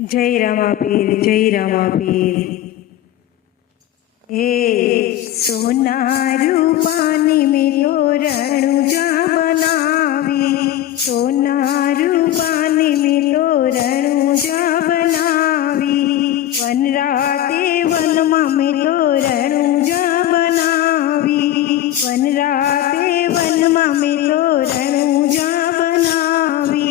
जय रामापीर जय रामापीर। हे सोना रूपानी में तोरणु जा बनावी, सोना रूपानी में तोरणु जा बनावी, वन राते वनमा में तोरणु जा बनावी, वन राते वनमा में तोरणु जा बनावी,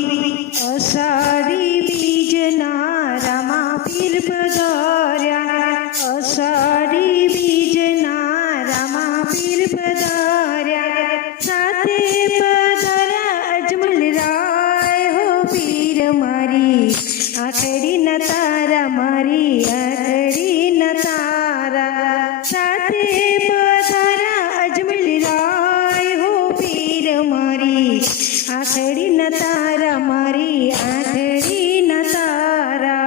अषाढ़ी बीजना रामापीर पधार्या, अषाढ़ी बीजना रामापीर पधार्या, साथे पधार्या अजमल राय हो पीर मारी, आखड़ी न तारा मारी आखड़ी न तारा, साथे पधार्या अजमल राय हो पीर मारी, आखड़ी न तारा मारी आखड़ी न तारा।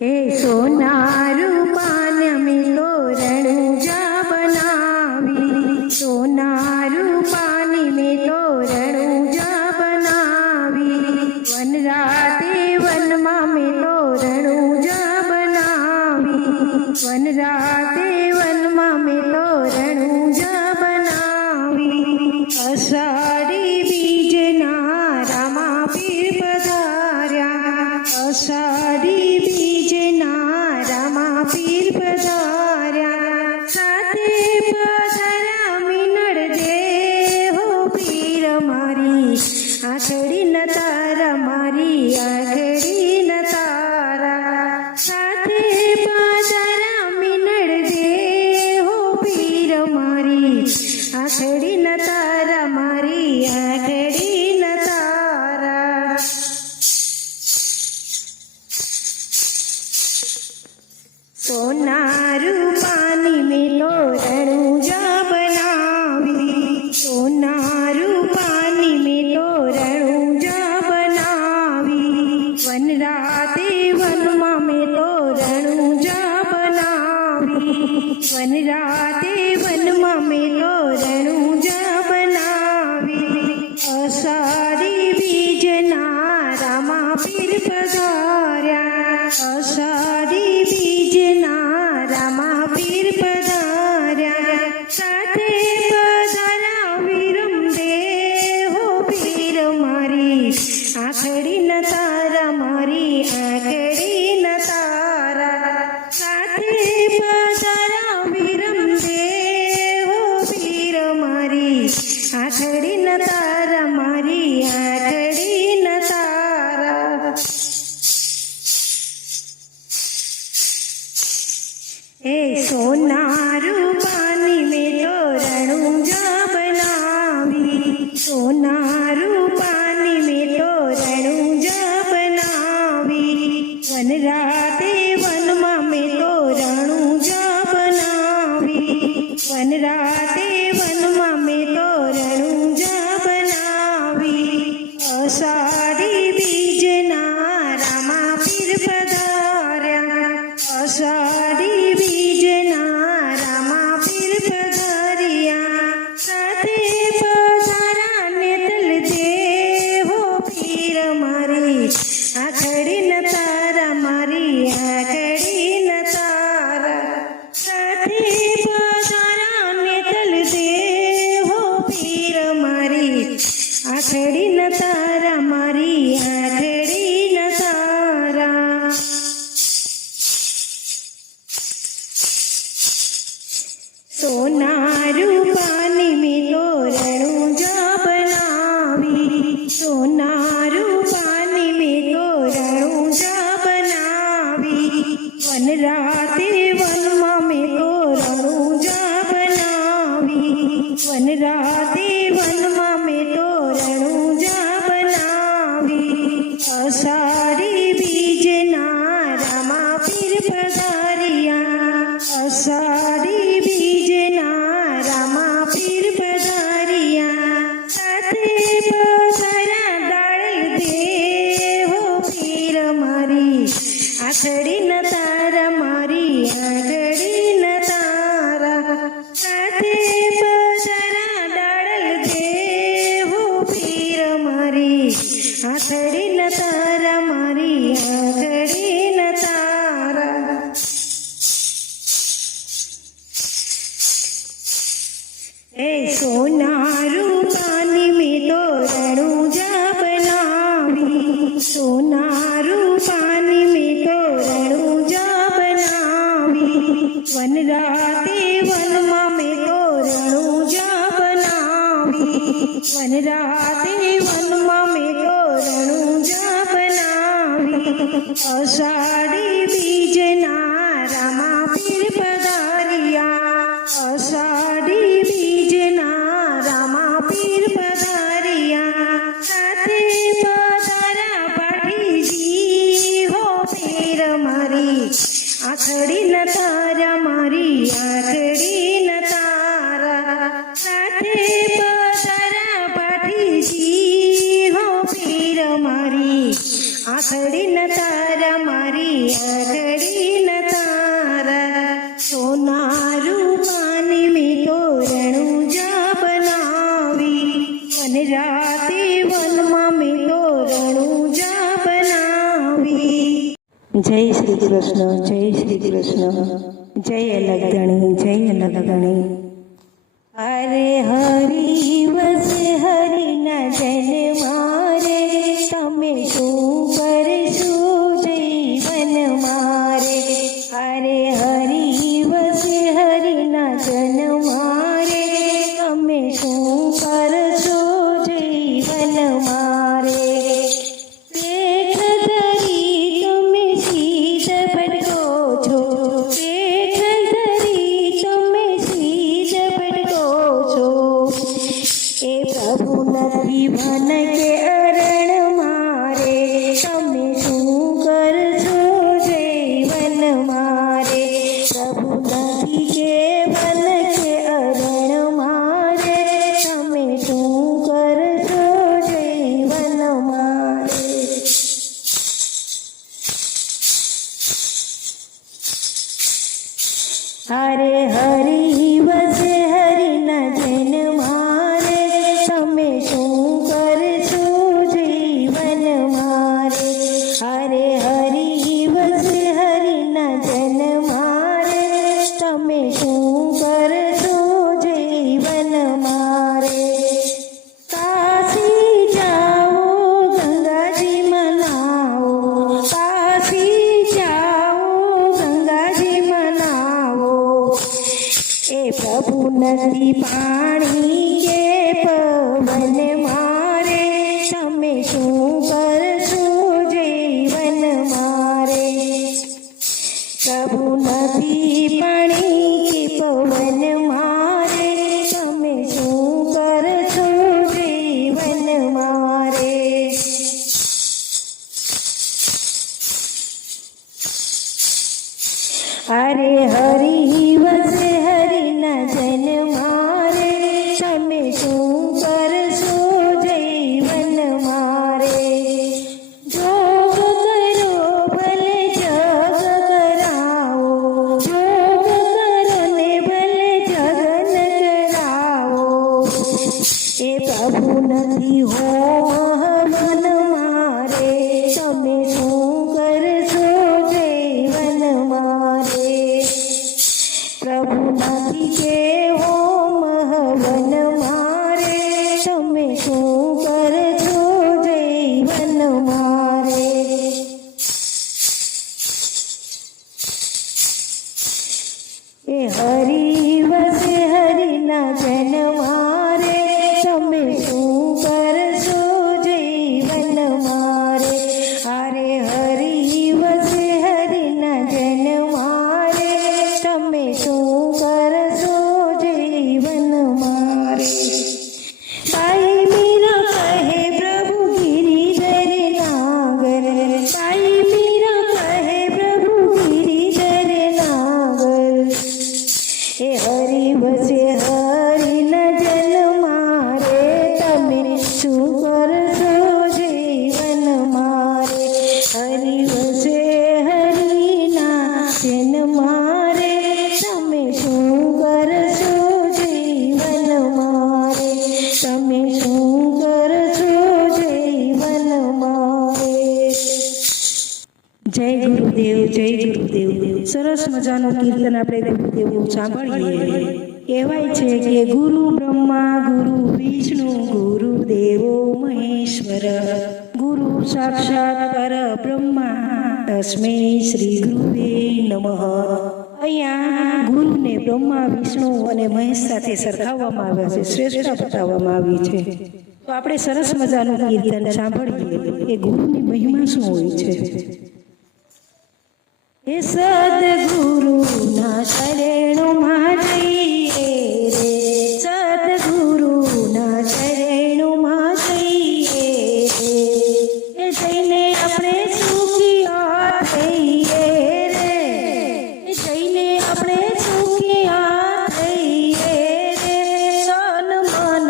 हे सोना रूपान में तोरणु जा बनावी, सोना रूपानी में तोरणु जा बनावी, वन राते वनमा में तोरणु जा बनावी, वन राते वनमा में तोरणु जा बनावी, अषाढ़ी बीजना रामापीर पधार्या, अषाढ़ी बीजना रामापीर पधार्या, साथे पधार्या मिनड़ दे हो पीर मारी, आखड़ी न तारा मारी आखड़ी न तारा, साथे पधार्या मिनड़ दे हो पीर मारी, आखड़ी न तारा मारी आखड़ी न तारा। सोना रूपानी में तोरणु जा बनावी, सोना रूपानी में तोरणु जा बनावी, वन राते वनमा में तोरणु जा बनावी, वन राते वनमा में तोरणु जा बनावी, अषाढ़ी बीजना रामापीर पधार्या, अषाढ़ी बीजना रामापीर पधार्या, साथे पधार्या विरम दे हो पीर मारी, आखड़ी न तारा मारी आखड़ी न तारा, साथे पधार्या विरम दे हो पीर मारी, आखड़ी न तारा मारी आखड़ी न तारा। हे सोना रूपानी में तोरणु जा बनावी, सोना रूपानी में तोरणु जा बनावी, वन राते वनमा में तोरणु जा बनावी, वन राते वनमा में तोरणु जा बनावी, अषाढ़ी बीजना रामापीर पधार्या, अषाढ़ी बीजना रामापीर पधार्या, साथे पधार्या नेतल दे हो पीर मारी, आखड़ी न तारा मारी आखड़ी न तारा, साथे पधार्या नेतल दे हो पीर मारी, आखड़ी न तारा मारी आखड़ी न तारा। सोना रूपानी में तोरणु जा बनावी, सोना रूपानी में तोरणु जा बनावी, वन राते वनमा में तोरणु जा बनावी, वन राते वनमा में तोरणु जा बनावी, अषाढ़ी बीजना रामापीर पधार्या, अषाढ़ी बीजना रामापीर पधार्या, साथे पधार्या डाल दे हो पीर मारी, आखड़ी न तारा मारी आखड़ी न तारा, साथे पधार्या डाल એ સોના રૂપાની મેં તો રણુજા બનાવી, સોના રૂપાની મેં તો રણુજા બનાવી, વનરાતે વનમાં મેં તો રણુજા બનાવી, વનરાતે વનમાં મેં તો રણુજા બનાવી, અષાઢી બીજના રામા પીર પધાર્યા, અષાઢી બીજના રામા પીર પધાર્યા, સાથે પધારા પાઠીજી હો પીર મારી, આખડી ન તારા મારી આખડી ન તારા, સાથે પધારા પાઠીજી હો પીર મારી, આખડી ન તારા મારી આખડી ન તારા, સોના રૂપાની મેં તો રણુજા બનાવી, વનરાતે વનમાં મેં તો રણુજા બનાવી. જય શ્રી કૃષ્ણ, જય શ્રી કૃષ્ણ, જય અલગધણી, જય અલગધણી. અરે હરી વસે હરિના જન્મા રે, તમે શું કરશો જીવન મારે, અરે હરી વસે હરિના જન્મા રે, તમે શું કરશો જીવન મારે, પેટ ધરી તમે શીત ભટકો છો, પેટ ધરી તમે શીત ભટકો છો, એ પ્રભુ નથી ભન કે અરણ મારે, તમે શું કરશો જીવન મારે, પ્રભુ નથી કે ભન કે અરણ મારે, તમે શું કરશો જીવન મારે. અરે હરી વસે હરિના જન્મા રે, તમે શું કરશો જીવન મારે, અરે હરી વસે હરિના જન્મા રે, તમે શું કરશો જીવન મારે, કાશી જાઓ ગંગાજી મનાવો, કાશી જાઓ ગંગાજી મનાવો, એ પ્રભુ નથી પાણી કે પવન મારે, તમે શું કરશો જીવન મારે, પ્રભુ નથી પાણી કે પવન મારે, તમે શું કરશો જીવન મારે. અરે હરી વસે હરિના જન્મા રે, તમે શું કરશો જીવન મારે, જોગ કરો ભલે જગ કરાવો, જોગ કરો ને ભલે જગન કરાવો, એ પ્રભુ નથી હો હવન મારે, તમે શું કરશો જીવન મારે, પ્રભુ નથી કે હોમ હવન મારે, તમે શું કરશો જીવન મારે. એ હરી વસે હરિના જન્મા રે, તમે શું કરશો જીવન મારે, અરે હરી વસે હરિના જન્મા રે, તમે શું કરશો જીવન મારે. સાઈ મીરા કહે પ્રભુ ગિરિધર નાગર, સાઈ મીરા કહે પ્રભુ ગિરિધર નાગર, એ હરિ વસે હરિના જન્મા રે, તમે શું કરશો જીવન મારે, હરિ વસે હરિના જન્મા રે, તમે શું કરશો જીવન મારે, તમે શું કરશો જીવન મારે. જય ગુરુદેવ, જય ગુરુદેવ. સરસ મજાનું કીર્તન આપણે ગુરુદેવનું સાંભળીએ. કહેવાય છે કે ગુરુ બ્રહ્મા ગુરુ વિષ્ણુ ગુરુ દેવો મહેશ્વર ગુરુ સાક્ષાત પરબ્રહ્મા તસ્મૈ શ્રી ગુરુવે નમઃ. અહીંયા ગુરુને બ્રહ્મા વિષ્ણુ અને મહેશ સાથે સરખાવવામાં આવ્યા છે, શ્રેષ્ઠતા બતાવવામાં આવી છે. તો આપણે સરસ મજાનું કીર્તન સાંભળીએ કે ગુરુની મહિમા શું હોય છે. હે સદગુરુના શરણોમાં જઈએ રે, સદગુરુના શરણોમાં જઈએ રે, એ જઈને આપણે સુખિયા થઈએ રે, એ જઈને આપણે સુખિયા થઈએ રે, તન મન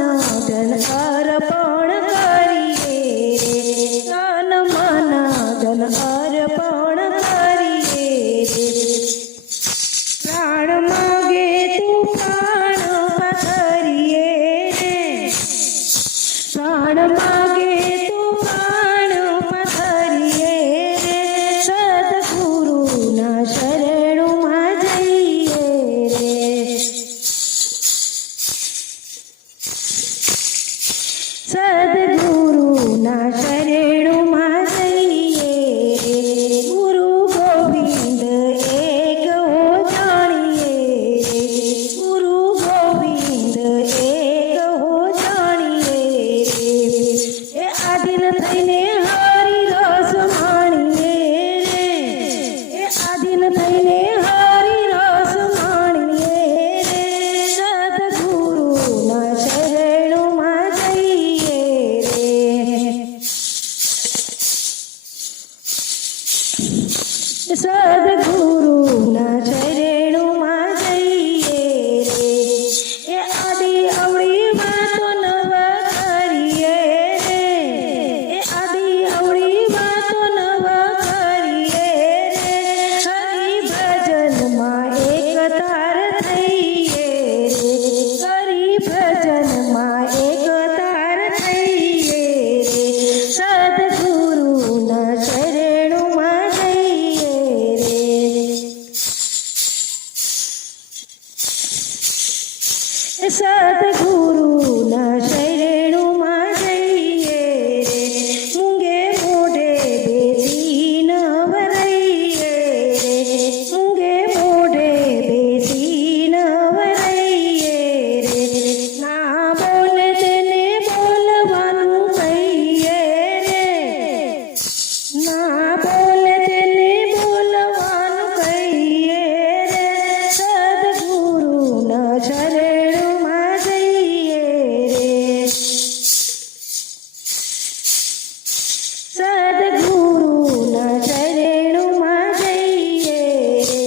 ધન અર્પણ કરીએ રે, તન મન ધન અર્પણ પ્રાણ માગે તું પ્રાણ પથરીએ રે, પ્રાણ માગે તું પ્રાણ પથરીએ રે, સદગુરુના શરણોમાં જઈએ રે. સદગુરુના શરણોમાં જઈએ રે, ગુરુ ગોવિંદ એક હો જાણીએ રે, ગુરુ ગોવિંદ એક હો જાણીએ રે, એ આધીન થઈને હરિ રસ માણીએ રે, એ આધીન થઈને હરિ રસ માણીએ રે, સદગુરુના શરણોમાં જઈએ રે. સદગુરુના શરણોમાં જઈએ રે, એ આદિ અવળી વાતો નવ કરીએ રે, એ આદિ અવળી વાતો નવ કરીએ રે, હરિ ભજનમાં એક તાર થઈએ રે, હરિ ભજનમાં એક તાર થઈએ રે, સદગુરુના શરણોમાં જઈએ રે. સદગુરુના શરણોમાં જઈએ રે, મૂંગે મોઢે બેસી નવરઈએ રે, મૂંગે મોઢે બેસી નવરઈએ રે, ના બોલે તેને બોલવાનું કહીએ રે, ના બોલે તેને બોલવાનું કહીએ રે, સદગુરુના શરણોમાં જઈએ રે. સદગુરુના શરણોમાં જઈએ રે,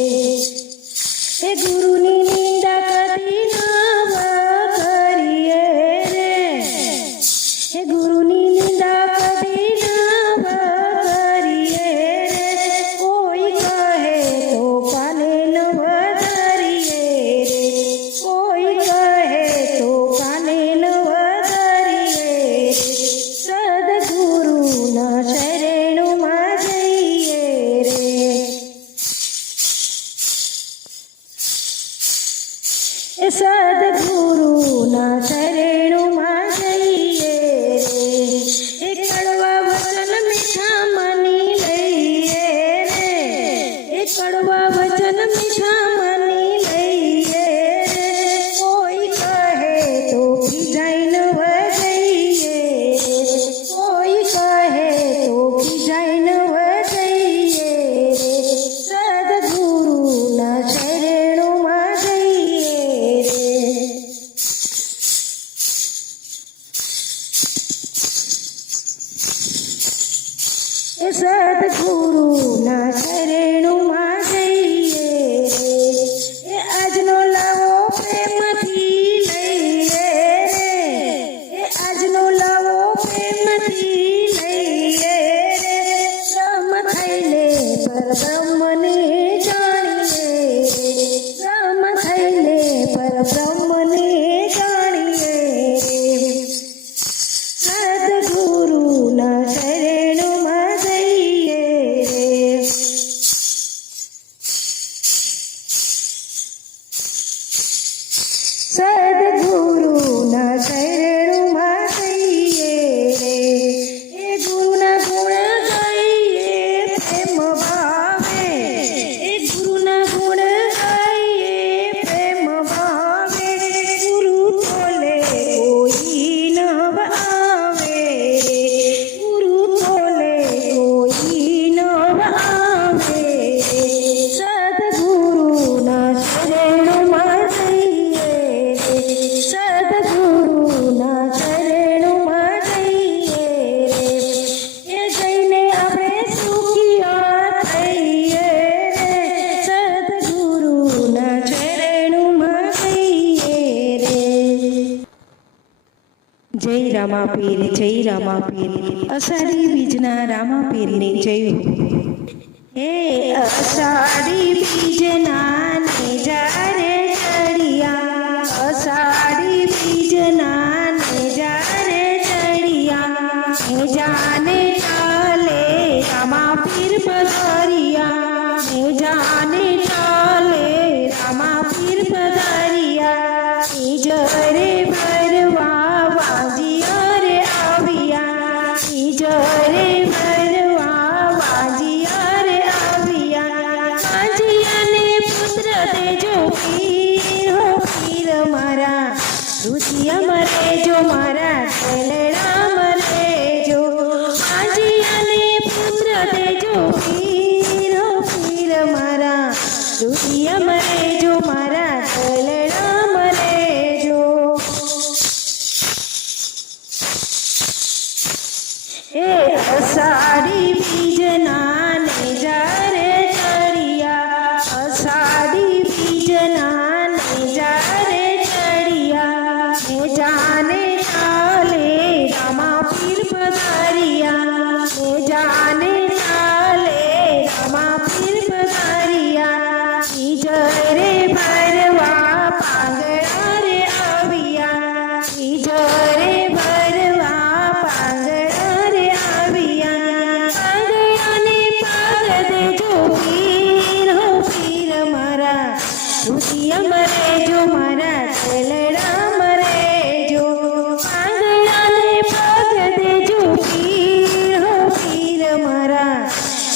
એ ગુરુની નિંદા કદી નવ કરીએ રે, એ ગુરુની નિંદા કદી નવ કરીએ રે, કોઈ કહે તો કાને નવ ધરીએ રે, કોઈ કહે તો કાને નવ ધરીએ રે, સદગુરુના શરણોમાં જઈએ રે. એ સદગુરુના શરણોમાં જઈએ રે, એ કડવા વચન મીઠા માની લઈએ રે, એ કડવા વચન મીઠા માની લઈએ રે, કોઈ કહે તો ખીજાઈ નવ જઈએ રે, કોઈ કહે તો ખીજાઈ નવ જઈએ રે, સદગુરુના શરણોમાં જઈએ રે. એ સદગુરુના શરણોમાં જઈએ રે, એ આજનો લાવો પ્રેમથી લઈએ રે, એ આજનો લાવો પ્રેમથી લઈએ રે, બ્રહ્મ થઈને પરબ્રહ્મને જાણીએ રે, બ્રહ્મ થઈને પરબ્રહ્મને જાણીએ રે, સદગુરુના શરણોમાં જઈએ જય રામાપીર જય રામાપીર અષાઢી બીજના રામાપીરની જય હે અષાઢી બીજના ને જારે ચડિયા અષાઢી બીજના ને જારે ચડિયા હે જાને ચાલે રામાપીર પધારિયા હે જાને ચાલે રામાપીર પધારિયા એ જરે ભરવા વાજીયા રે આવ્યા એ જરે ભરવા વાજીયા રે આવ્યા વાજીયાને પુત્ર દેજો પીર હો પીર મારા રુચિયા મરે જો મારા કલડા મરે જો વાજીયાને પુત્ર દેજો પીર હો પીર મારા રુચિયા મરે જો મારા કલડા મરે જો હે અષાઢી બીજના ને જારે ચડિયા અષાઢી બીજના ને જારે ચડિયા હે જાને ચાલે રામાપીર પધારિયા હે જાને ચાલે રામાપીર પધારિયા ઈ જરે ભરવા પાંગળા રે આવ્યા ઈ જરે ભરવા પાંગળા રે આવ્યા પાંગળાને પાગ દેજો પીર હો પીર મારા રુચિયા મરે જો મારા કલડા મરે જો પાંગળાને પાગ દેજો પીર હો પીર મારા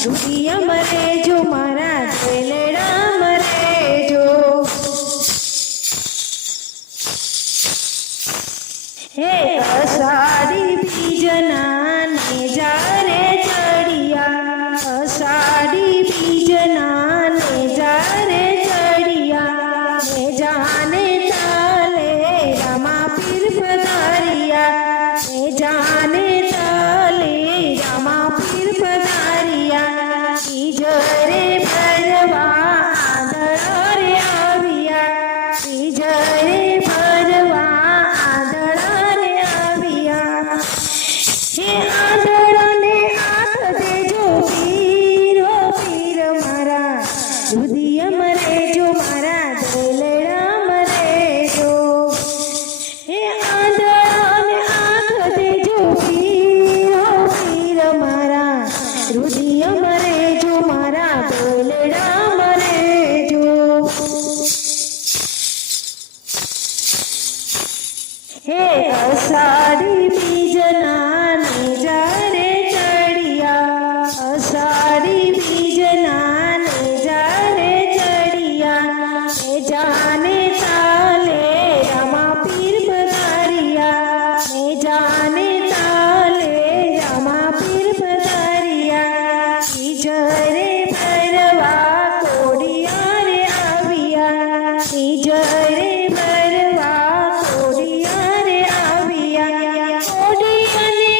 રુચિયા મરે જો મારા કલડા મરે જો હે અષાઢી બીજના ને જારે ચડિયા અષાઢી બીજના ને જારે ચડિયા હે જાને ચાલે રામાપીર પધારિયા હે જાને ચાલે રામાપીર પધારિયા ઈ જરે ભરવા આંધળા રે આવ્યા ઈ જરે ભરવા આંધળા રે આવ્યા હે આંધળાને આંખ દેજો પીર હો પીર મારા રુદિય મરે જો મારા દલડા મરે જો હે આંધળાને આંખ દેજો પીર હો પીર મારા રુદિય મરે જો મારા દલડા મરે જો હે અષાઢી બીજના ને જારે ચડિયા અષાઢી બીજના ને જારે ચડિયા હે જાને ચાલે રામાપીર પધારિયા હે જાને ચાલે રામાપીર પધારિયા ઈ જરે ભરવા કોડિયા રે આવ્યા ઈ જરે ભરવા કોડિયા રે આવ્યા કોડિયાને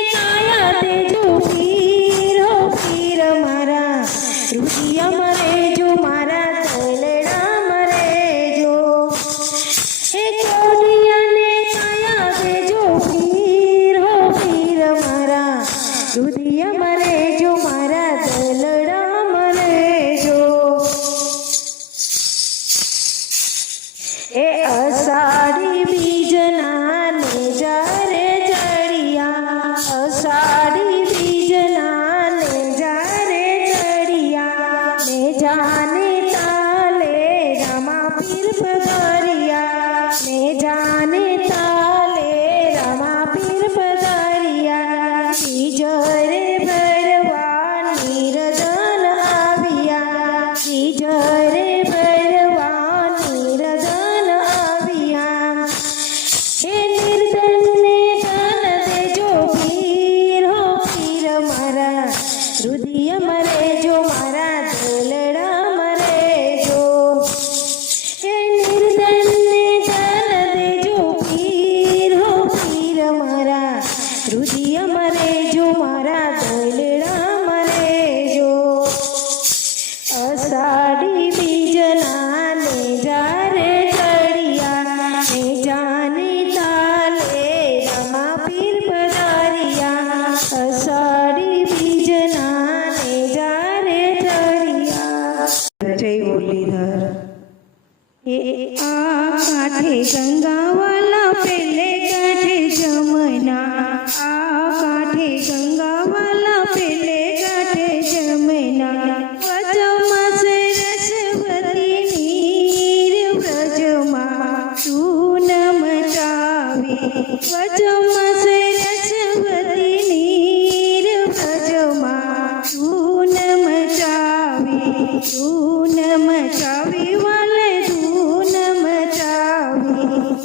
વ્રજમાં છે રસવતી નીર વ્રજમાં ધૂન મચાવી વાલે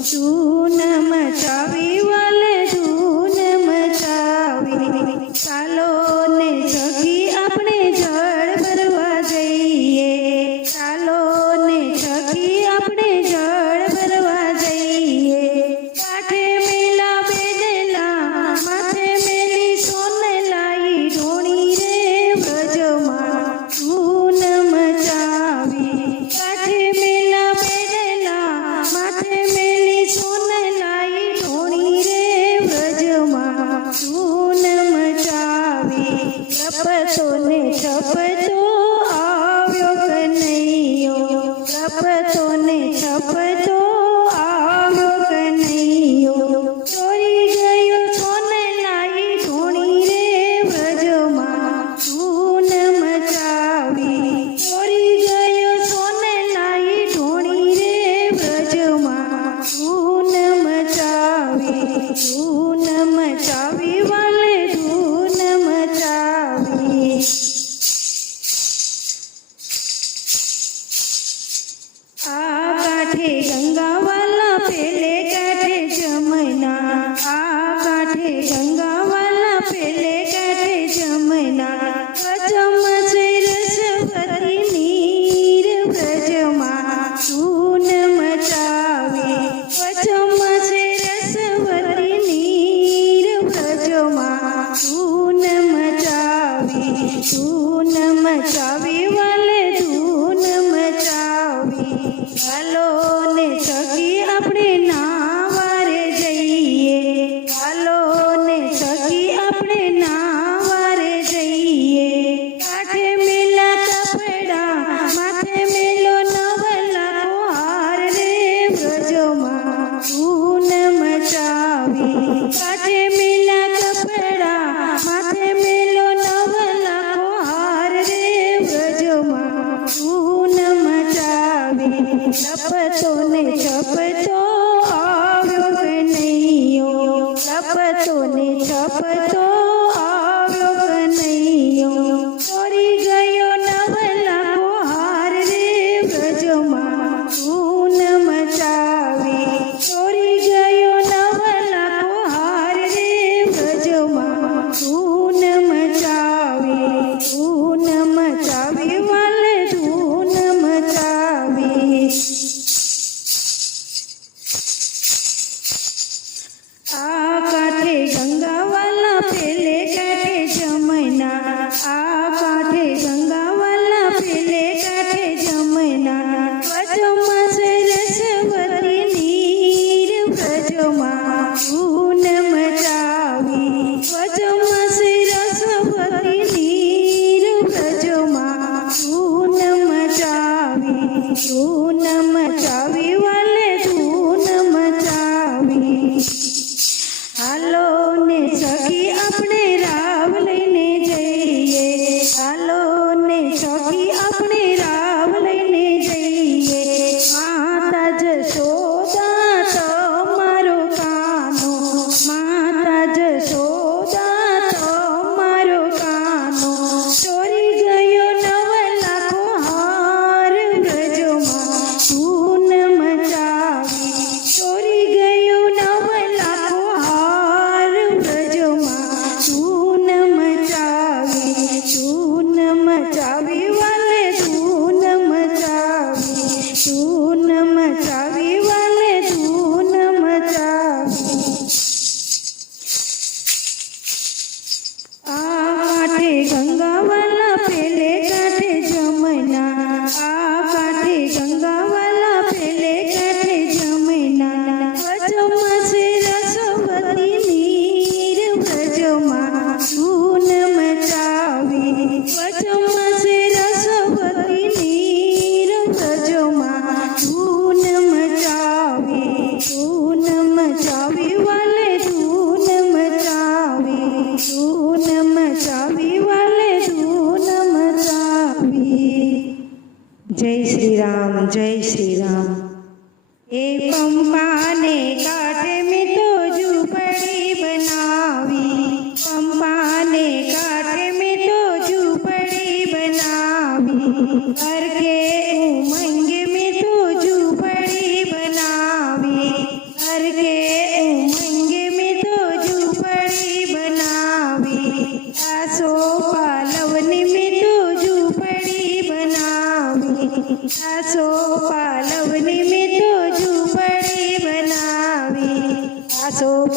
ધૂન મચાવી વાલે ધૂન મચાવી ચાલો ને સખી આપણે જળ ભરવા જઈએ ચાલો ને સખી આપણે જળ ભરવા જઈએ કાંઠે મેલા બેડેલા માથે મેલી સોનેલાઈ ઢોણી રે વ્રજમાં ધૂન મચાવી કાંઠે મેલા બેડેલા માથે મેલી સોનેલાઈ ઢોણી રે વ્રજમાં ધૂન મચાવી લપતો ને છપતો આવ્યો કનૈયો લપતો ને છપતો આવ્યો કનૈયો ચોરી ગયો સોનેલાઈ ઢોણી રે વ્રજમાં ધૂન મચાવી ચોરી ગયો સોનેલાઈ ઢોણી રે વ્રજમાં ધૂન મચાવી વાલે ધૂન મચાવી આ કાંઠે ગંગાવાલા પેલે કાંઠે જમના આ કાંઠે ગંગાવાલા પેલે કાંઠે જમના વ્રજમાં છે રસવતી નીર વ્રજમાં ધૂન મચાવી વ્રજમાં છે રસવતી નીર વ્રજમાં ધૂન મચાવી વાલે ધૂન મચાવી હાલો ને સખી આપણે નાવારે જઈએ હાલો ને સખી આપણે નાવારે જઈએ કાંઠે મેલા કપડા માથે મેલો નવલાનો હાર રે વ્રજમાં ધૂન મચાવી કાંઠે મેલા કપડા માથે મેલો નવલાનો હાર રે વ્રજમાં ધૂન મચાવી લપતો ને છપતો આવ્યો કનૈયો લપતો ને છપતો આવ્યો કનૈયો ચોરી ગયો નવલાનો હાર રે વ્રજમાં ધૂન મચાવી ચોરી ગયો નવલાનો હાર રે વ્રજમાં ધૂન મચાવી વાલે ધૂન મચાવી આ કાંઠે ગંગાવાલા પેલે કાંઠે જમના આ કાંઠે ગંગાવાલા પેલે કાંઠે જમના વ્રજમાં છે રસવતી નીર વ્રજમાં ધૂન મચાવી વ્રજમાં છે રસવતી નીર વ્રજમાં ધૂન મચાવી વાલે ધૂન મચાવી હાલો ને સખી આપણે રાવ લઈને જઈએ હાલો ને સખી આપણે રાવ લઈને જઈએ માતા જશોદા તમારો કાનો માતા જશોદા તમારો કાનો ચોરી ગયો નવલાખો હાર વ્રજમાં ધૂન મચાવી ચોરી ગયો નવલાખો હાર વ્રજમાં ધૂન મચાવી વાલે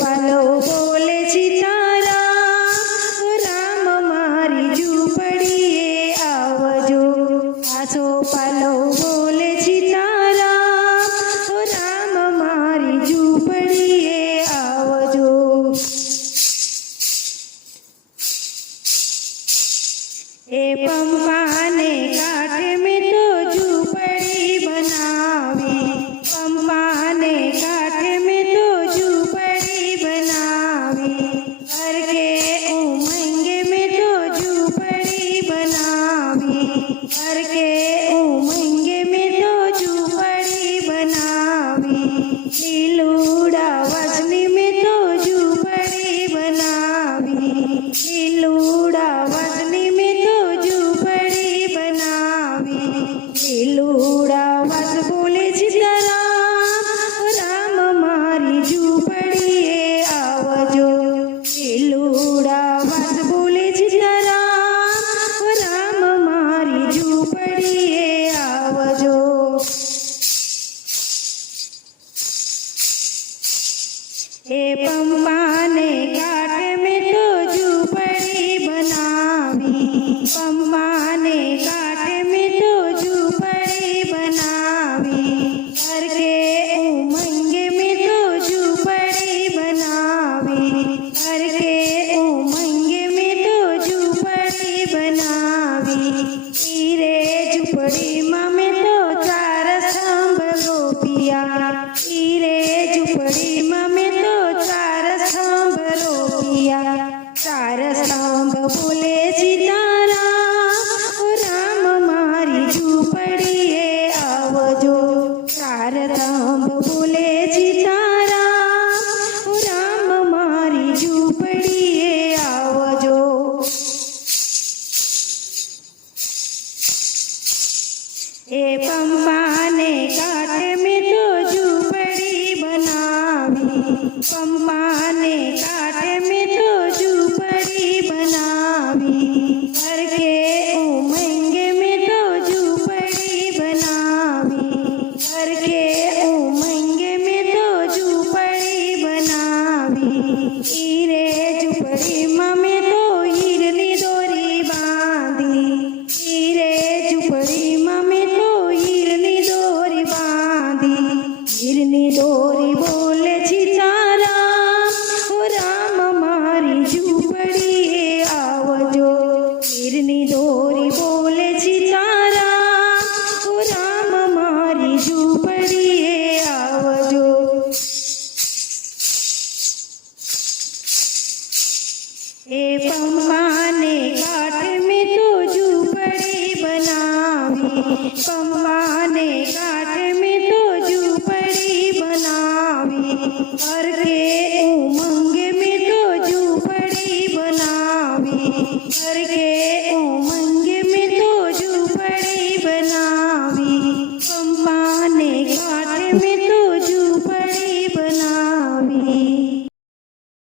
પાલો બોલે સીતારામ, રામ મારી ઝૂંપડીએ આવજો. આસો પાલો બોલે સીતારામ, રામ મારી ઝૂંપડીએ આવજો. એ પંપાને કાંઠે મેં તો ઝૂંપડી બનાવી, પંપાને કાંઠે મેં તો ઝૂંપડી બનાવી. હર કે ઉમંગે મેં તો ઝૂંપડી બનાવી, હર કે ઉમંગે મેં તો ઝૂંપડી બનાવી. લીલુડા વાસની મેં તો ઝૂંપડી બનાવી, લીલુડા વાસની મેં તો ઝૂંપડી બનાવી. લીલુડા વાસ બોલે સીતારામ, રામ મારી ઝૂંપડીએ આવજો. લીલુડા વાસ બોલે સીતારામ, રામ મારી ઝૂંપડીએ આવજો. એ પંપાને કાંઠે મેં તો ઝૂંપડી બનાવી, પંપાને કાંઠે મેં તો ઝૂંપડી બનાવી. હર કે ઉમંગે મેં તો ઝૂંપડી બનાવી, હર કે ઉમંગે મેં તો ઝૂંપડી બનાવી. હીરે ઝૂંપડીમાં મેં તો ચાર સ્તંભ રોપ્યા, હીરે ઝૂંપડીમાં મેં તો ચાર સ્તંભ રોપ્યા. ચાર સ્તંભ બોલે સીતારામ, રામ મારી ઝૂંપડીએ આવજો. ચાર સ્તંભ બોલે સીતારામ, રામ મારી ઝૂંપડીએ આવજો. એ પંપાને કાંઠે મેં તો ઝૂંપડી બનાવી, પંપાને કાંઠે મેં તો ઝૂંપડી બનાવી. હર કે ઉમંગે મેં તો ઝૂંપડી બનાવી, હર કે ઉમંગે મેં તો ઝૂંપડી બનાવી. હીરે ઝૂંપડીમાં મેં તો હીરની દોરી બાંધી, હીરે ઝૂંપડીમાં મેં તો હીરની દોરી બાંધી. હીરની દોરી બોલે સીતારામ, રામ મારી ઝૂંપડીએ આવજો. હીરની દોરી બોલે સીતારામ, રામ મારી ઝૂંપડીએ આવજો. એ પંપાને કાંઠે મેં તો ઝૂંપડી બનાવી, પંપાને કાંઠે મેં તો ઝૂંપડી બનાવી. હર કે ઉમંગે મેં તો ઝૂંપડી બનાવી, હર કે